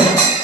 you